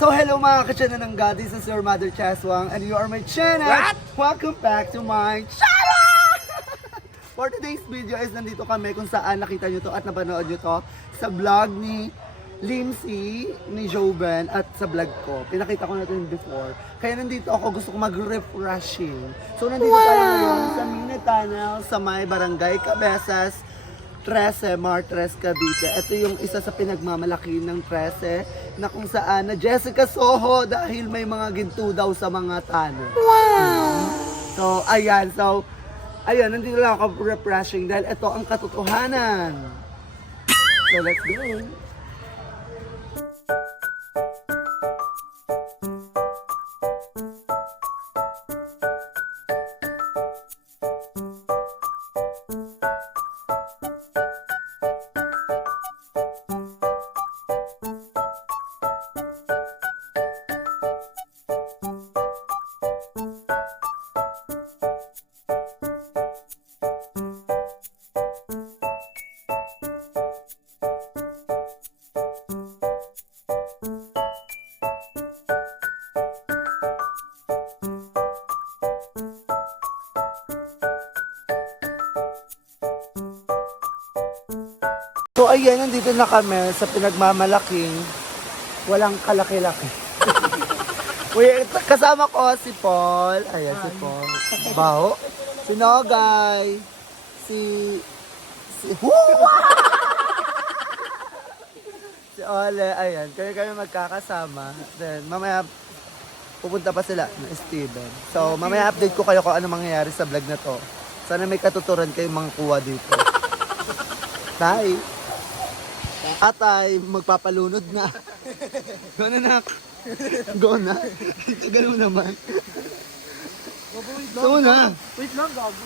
So hello mga ka-channel ng God, this is your Mother Chaswang and you are my channel. What? Welcome back to my channel! For today's video is nandito kami kung saan nakita nyo to at napanood nyo to sa vlog ni Limsy, ni Joven at sa vlog ko. Pinakita ko na ito before. Kaya nandito ako, gusto ko mag-refreshing. So nandito tayo ngayon sa Mini Tunnel sa may Barangay Cabezas, 13, Martres, Cavite. Ito yung isa sa pinagmamalaki ng 13 na kung saan na Jessica Soho dahil may mga ginto daw sa mga tunnel. Wow! So, ayan. So, ayan, nandito lang ako refreshing dahil ito ang katotohanan. So, let's go. So ayan, nandito na kami sa pinagmamalaking walang kalaki-laki. Uy, kasama ko si Paul. Ayan si Paul. Bao. Si Nogay. Si si Ole. Ayan, kami magkakasama. Then mamaya pupunta pa sila na Steven. So mamaya update ko kayo kung ano mangyayari sa vlog na to. Sana may katuturan kayong mga kuha dito. Bye! Atay, magpapalunod na. Go na nak. Go na. Ganun naman. So na. Wait lang, gago.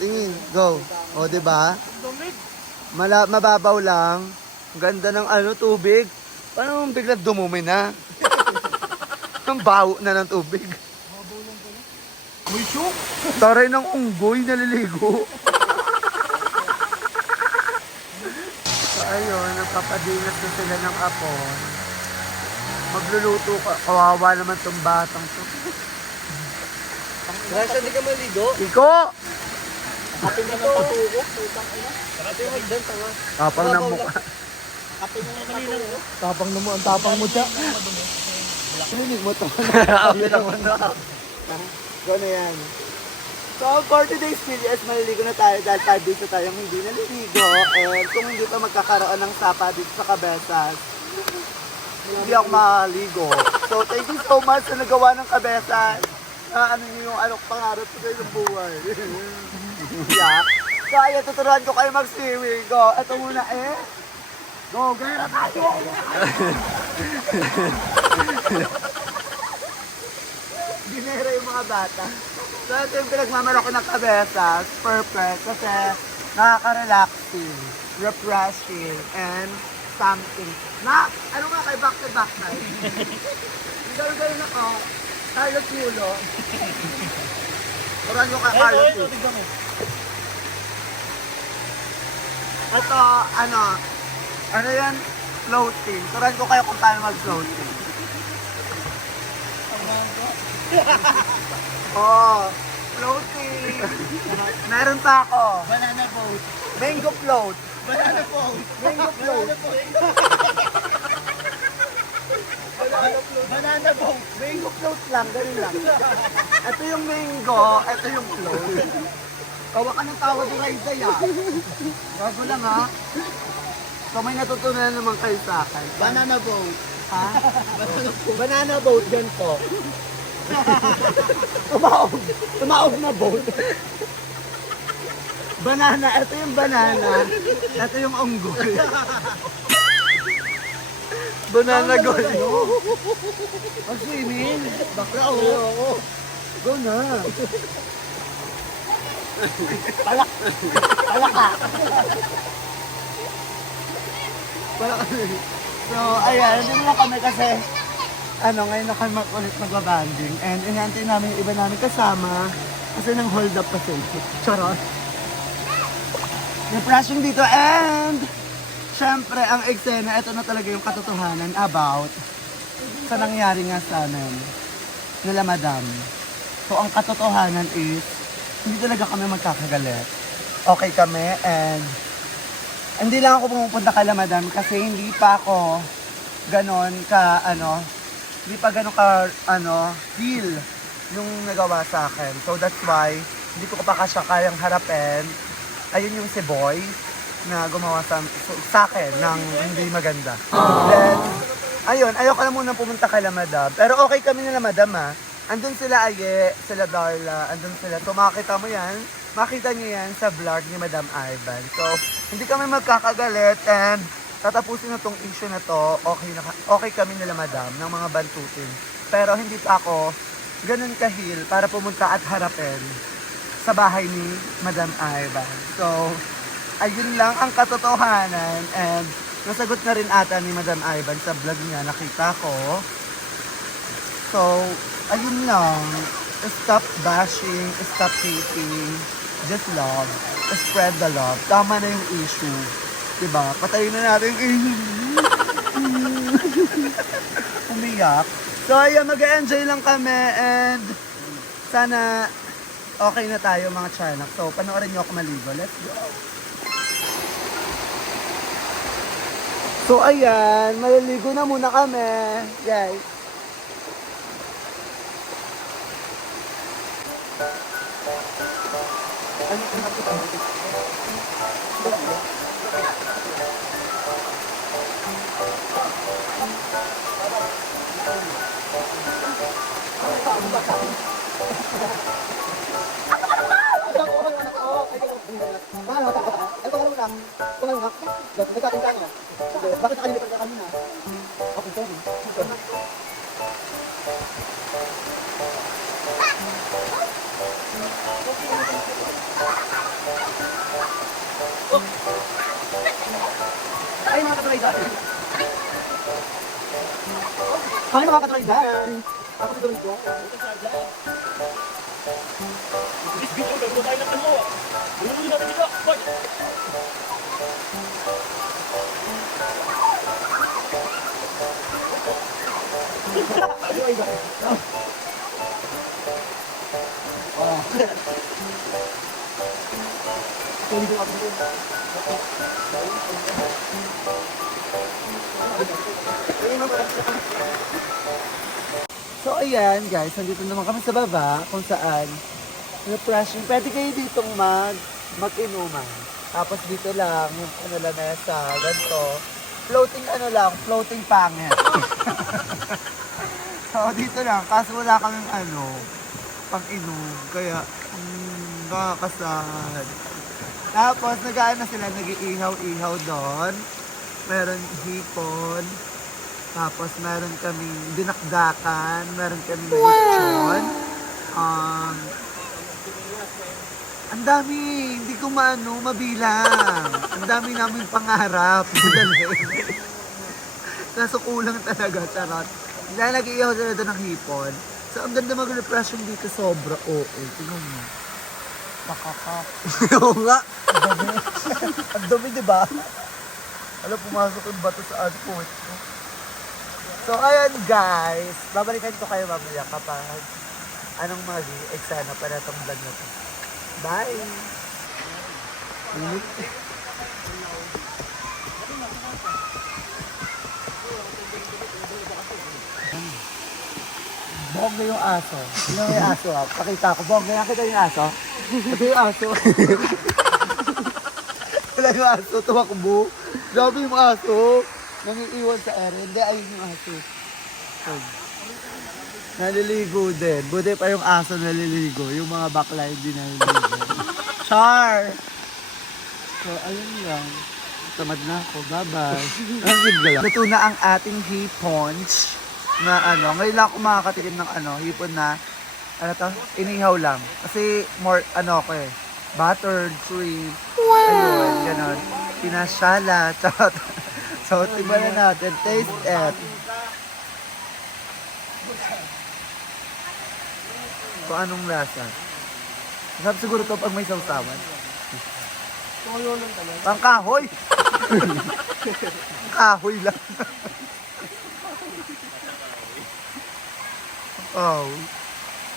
Tingin, go. O, diba? Mababaw lang. Ganda ng tubig. Paano bigla dumumi na? Ang baho na ng tubig. May shook! Taray ng unggoy, naliligo. Ayun, nagpapadinas na sila ng apon. Magluluto ka. Kawawa naman tong batang to. Rasha, hindi ka maligo? Iko! Kapin na ng patuko. Putang ina. Kapin mo din, tanga. Tapang ng mukha. Kapin mo ng patuko. Tapang na mo. Ang tapang mo siya. Suminig mo to. Kapin ako na. Go na yan. So for today's video is maliligo na tayo dahil 5 days na tayong hindi naliligo. And kung hindi pa magkakaroon ng sapa dito sa Cabezas, hindi ako makaligo. So thank you so much sa nagawa ng Cabezas. Ano niyo yung pangarap ko kayo ng buhay. Yeah. So ayan, tuturuan ko kayo mag-swimming. Go. Ito muna Go, gaya na tayo. Ginera yung mga bata. So ito yung pinagmamalaki ng Cabezas. Perfect. Kasi nakaka-relaxing, refreshing, and something. Ano nga kayo back to back na? Gano'n ako. Carlos Yulo. Turan yung Carlos Yulo. Ito, ano yan? Floating. Turan ko kayo kung paano mag-floating. Oh, floating. Meron pa ako. Banana boat. Mango float. Banana boat. Mango float. Banana boat. Mango float lang, ganun lang. Ito yung mango, ito yung float. Tawa ka ng tawa di Raida ya. Gago lang ha. So may natutunan naman kayo sa akin. Banana boat. Ha? Banana boat. Banana boat, ganito. Tumaog na boat. Banana, ito yung banana. Ito yung unggoy. Banana goal. Mag-swimming. Bakla o. Go na. Palak ka. So, ayan, hindi lang kami kasi ngayon na kami ulit magbabanding. And inantay namin yung iba namin kasama kasi nang hold up pa sila. Charot. Refreshing dito and syempre, ang eksena, ito na talaga yung katotohanan about sa nangyari nga sa amin nila madam. So, ang katotohanan is, hindi talaga kami magkakagalit. Okay kami, and hindi lang ako pumupunta kay madam kasi hindi pa ako ganon ka, hindi pa ganon ka, feel yung nagawa sa akin. So, that's why, hindi ko pa siya kayang harapin. Ayun yung si Boy na gumawa sa akin ng hindi maganda. Then, ayun, ayoko na muna pumunta kay madam. Pero okay kami nila madam ha. Andun sila Aye, sila Darla, andun sila. So makita mo yan, makita niyo yan sa vlog ni Madam Ivan. So, hindi kami magkakagalit and tatapusin na tong issue na to. Okay kami nila madam ng mga bantutin. Pero hindi pa ako ganun kahil para pumunta at harapin sa bahay ni Madam Ivan. So, ayun lang ang katotohanan and nasagot na rin ata ni Madam Ivan sa vlog niya, nakita ko. So, ayun lang. Stop bashing, stop hating, just love, spread the love. Tama na yung issue. Diba? Patayin na natin yung issue. Umiyak. So, ayun, mag-enjoy lang kami and sana okay na tayo mga tiyanak. So, panoorin niyo ako maligo. Let's go! So, ayan, maliligo na muna kami, guys. Bakit sa kanila pa kanina? Okay, sorry. Ay, mga katraydan! Ay, mga katraydan! Ako si Doringo. This video, gagawin tayo ng mo. Lululoy natin dito. Boy! So ayan guys, nandito naman kami sa baba kung saan refreshing. Pwede kayo ditong mag-inuman. Tapos dito lang yung lang na sa ganito. Floating floating pangit. So dito lang, kaso wala kaming pang-inom. Kaya, nakakasad. Tapos nag-aano sila, nag-iihaw-ihaw doon. Meron hipon. Tapos meron kaming dinakdakan. Meron kaming lechon. Ang dami, hindi ko mabilang. Ang dami namin pangarap. Kaso kulang talaga, charot. Dahil nag-iihaw sila doon ng hipon. So, ang ganda mag-refreshing dito, sobra. Oo, tingnan mo. Pakakak. Oo nga. Ang dumi, diba? Alam, pumasok yung bato sa output. So, ayan guys. Babalikan ko kayo mamaya kapag anong mag-eksena pa na itong vlog na ito. Bye! Bongga yung aso. Ano yung aso ha? Pakita ko. Bongga, nakita yung aso? Ito yung aso. Wala yung aso. Tumakbo. Grabe yung aso. Nangiiwan sa ere. Hindi, ayun yung aso. Naliligo din. Buti pa yung aso naliligo. Yung mga bakla hindi naliligo. Char! So, ayun lang. Tamad na ako. Bye-bye. Luto na ang ating hiponch na ngayon lang ako makakatikim ng hipon na, inihaw lang. Kasi more, buttered, shrimp. Wow! Ayun, ganon. Pinasyala, charot. So, tingnan na natin. Taste it. So, anong lasa? Masarap siguro to pag may sausawan. Toyo lang talaga. Pangkahoy! Kahoy lang. Oh.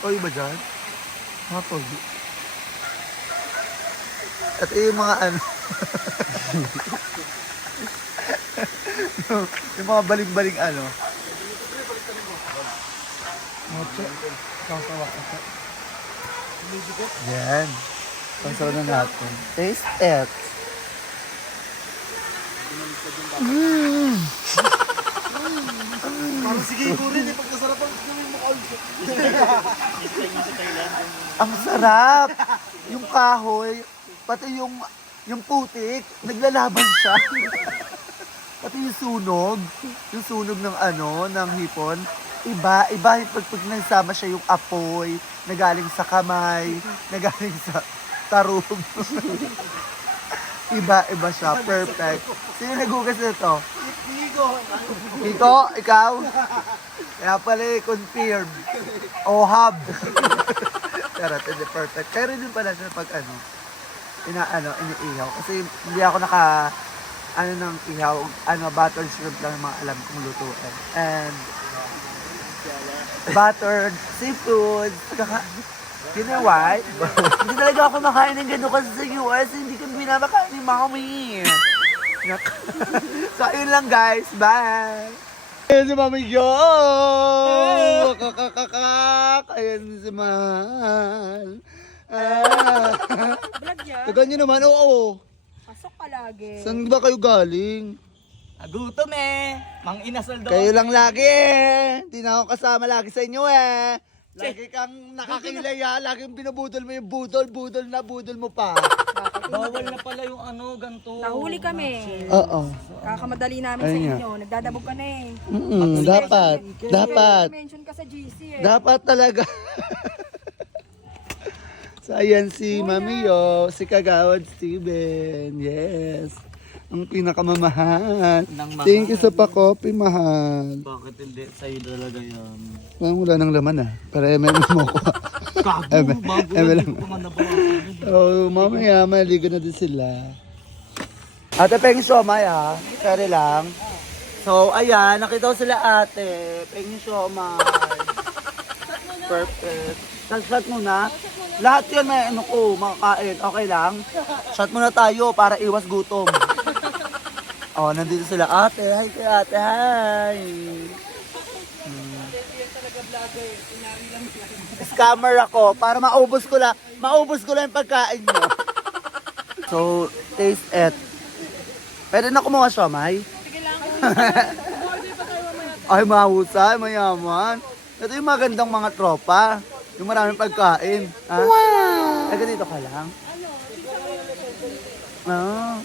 Oy ba dyan? Mga togi. At yung mga ano. yung mga baling-baling ano. Moche. Sawa-sawa ka. Yan. Sawa na natin. Taste it. Parang sige ko rin eh, pagkasarapan ko yung makal. Ang sarap. Yung kahoy, pati yung putik, naglalaban siya. Pati yung sunog ng ano, ng hipon. Iba yung pag nagsama siya yung apoy, nagaling sa kamay, nagaling sa tarong. Iba siya, perfect. Sino nagugas nito? Iko, ikaw? Kaya pala confirm. Ohab. Pero hindi perfect. Pero din pala siya pag iniihaw. Kasi hindi ako ng ihaw, buttered shrimp lang yung mga alam kong lutuin. And buttered seafood. You know why? Hindi talaga ako makain ng gano'n kasi sa US, hindi kami binabakain ni Mommy. So, ayun lang guys. Bye! Ayan si Mami Jo! Kakakakak! Ayan si Mahal. Vlog yan? Tagal nyo naman, oo. Pasok ka lagi. Saan ba kayo galing? Nagutom eh. Mang inasal daw. Kayo lang lagi eh. Hindi na ako kasama lagi sa inyo eh. Lagi kang nakakilay ha. Laging binubudol mo yung budol mo pa. Bawal na pala yung ganto. Nahuli kami. Oo. Kakamadali namin Ayun sa nga. inyo. Nagdadabog ka na eh. Dapat. Mention ka sa GC eh. Dapat talaga. So, ayan si Mami Yo, si Kagawad Steven. Yes. Ang pinakamamahal. Thank you sa pa-coffee, mahal. Bakit hindi? Sa'yo talaga yan. Parang wala nang laman ah. Para mo ko. Kago, bago lang. yan. Hindi ko man nabawasan. Oh, mamaya, maligo na din sila. Ate Peng Siomay ah. Kaya lang. So, ayan, nakita ko sila ate. Peng Siomay. Perfect. Shot muna. Lahat yan may makakain. Okay lang. Shot muna tayo para iwas gutom. Oh, nandito sila ate. Hi kay ate. Hi. Scammer ako para maubos ko lang yung pagkain nyo. So, taste it. Pwede na kumuha siomay? Sige lang. Ay, mahusay, mayaman. Ito yung magandang mga tropa. Yung maraming pagkain. Ha? Wow! Taga dito ka lang? Ah.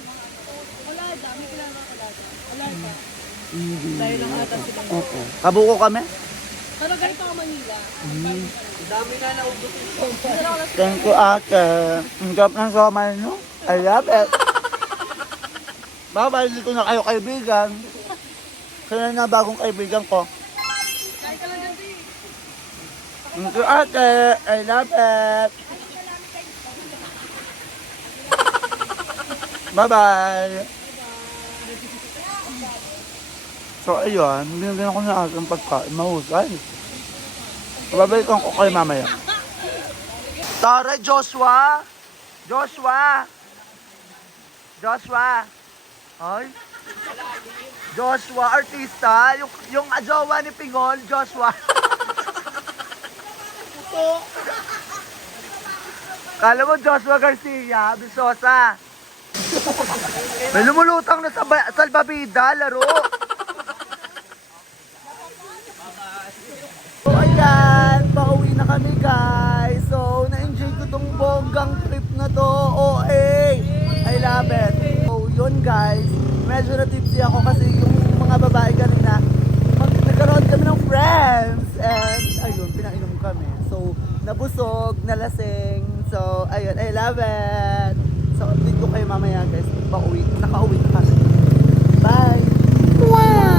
Dahil lang ata sila. Oo. Kabuko kami? Pero ganito ka Manila. Dami na naubos. Thank you, ate. Ang sarap ng somay nyo. I love it. Baka dito na kayo kaibigan. Sila na bagong kaibigan ko. Thank you, ate. I love it. Bye-bye. So, ayun. Binigyan ako ng aking pagkain. Mahusay. Babalikan ko kayo mamaya. Tara, Joshua! Joshua! Ay? Joshua, artista. Yung ajowa ni Pingol, Joshua. Kala mo Joshua Garcia, Bisosa. May lumulutang na salbabida, laro. So ayan, pauwi na kami guys. So na-enjoy ko tong bonggang trip na to. OA, I love it. So yun guys, medyo na-tipsy ako kasi yung mga babae kanina nagkaroon kami ng friends. And ayun, pinainom kami. So nabusog, nalasing. So ayun, I love it. So update ko kayo mamaya guys. Nakauwi na kami. Bye! Wow!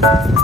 Bye!